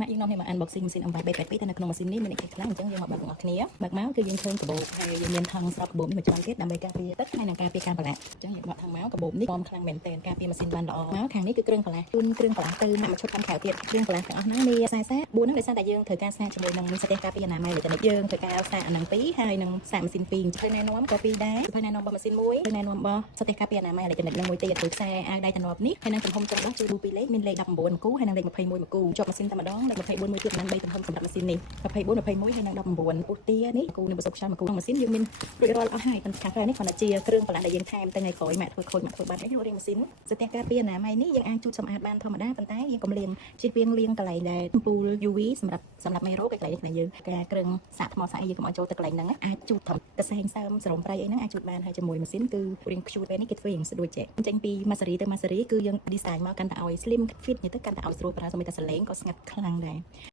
ម៉ាក់យើងនាំនេះមក unboxing ម៉ាស៊ីនអំបិល B82 តែនៅក្នុងម៉ាស៊ីននេះមានអីខ្លះអញ្ចឹងយើងមកបើកទាំងអស់គ្នាបើកមកគឺយើងឃើញកាបូបហើយយើងមានថង់ស្រាប់កាបូបនេះមួយច្រើនទៀតដើម្បីការពារទឹកហើយនិងការពារការប្រឡាក់អញ្ចឹងយើងបកថង់មកកាបូបនេះពំខ្លាំងមែនទែនការពារម៉ាស៊ីនបានល្អមកខាងនេះគឺគ្រឿងប្រឡាក់ជូនគ្រឿងប្រឡាក់ទៅមកឈុតខាងក្រៅទៀតគ្រឿងប្រឡាក់ទាំងអស់ហ្នឹងនេះ4ហ្នឹងដោយសារតែយើងត្រូវការស្នាក់ជាមួយនឹងសតិការពារអនាម័យដូចនេះយើងត្រូវការស្នាក់អានឹង2ហើយនឹងស្នាក់ម៉ាស៊ីន2ហើយណែនាំក៏2ដែរហើយណែនាំរបស់ម៉ាស៊ីន1ហើយណែនាំរបស់សតិការពារអនាម័យដូចនេះនឹងមួយទៀតគឺខ្សែអាវដៃតំណប់នេះហើយនឹងទំហំចុងដោះគឺ2លេខមានលេខ19មួយគូហើយនឹងលេខ21មួយគូជាប់ម៉ាស៊ីនតែម្ដងលេខ24មួយទៀតមិន3ទំហំសម្រាប់ម៉ាស៊ីននេះ24 21ហើយនឹង19ពុះទានេះគូនឹងប្រសពខ្យល់មួយគូក្នុងម៉ាស៊ីនយើងមានរួចរាល់អស់ហើយប៉ុន្តែខាងក្រៅនេះគ្រាន់តែជាគ្រឿងប្រឡាក់ដែលយើងថែមទៅថ្ងៃក្រោយម៉ាក់ធ្វើខូចម៉ាក់ធ្វើបាត់នេះរៀងម៉ាស៊ីនសតិការពារអនាម័យនេះយើងអាចជូតសម្អាតបានធម្មតាប៉ុន្តែយើងកុំលាងជិះវាងលាងកន្លែងដែលពូល UV សម្រាប់មេរោគកន្លែងនេះយើងការគ្រឿងសាកថ្មសាកយើងកុំឲ្យចូលទៅកន្លែងហ្នឹងអាចជូតធំកសែងសើមសរំប្រៃអីហ្នឹងអាចជូតបានហើយជាមួយម៉ាស៊ីនគឺរៀងខ្ជូតពេលនេះគេធ្វើរៀងស្ដួយចេះចេញពីម៉ាសារីទៅម៉ាសារីគឺយើង design មកកាន់តែឲ្យ slim fit ទៅកាន់តែឲ្យស្រួលប្រើសូម្បីតែសលេងក៏ស្ងាត់ខ្លាំងដែរ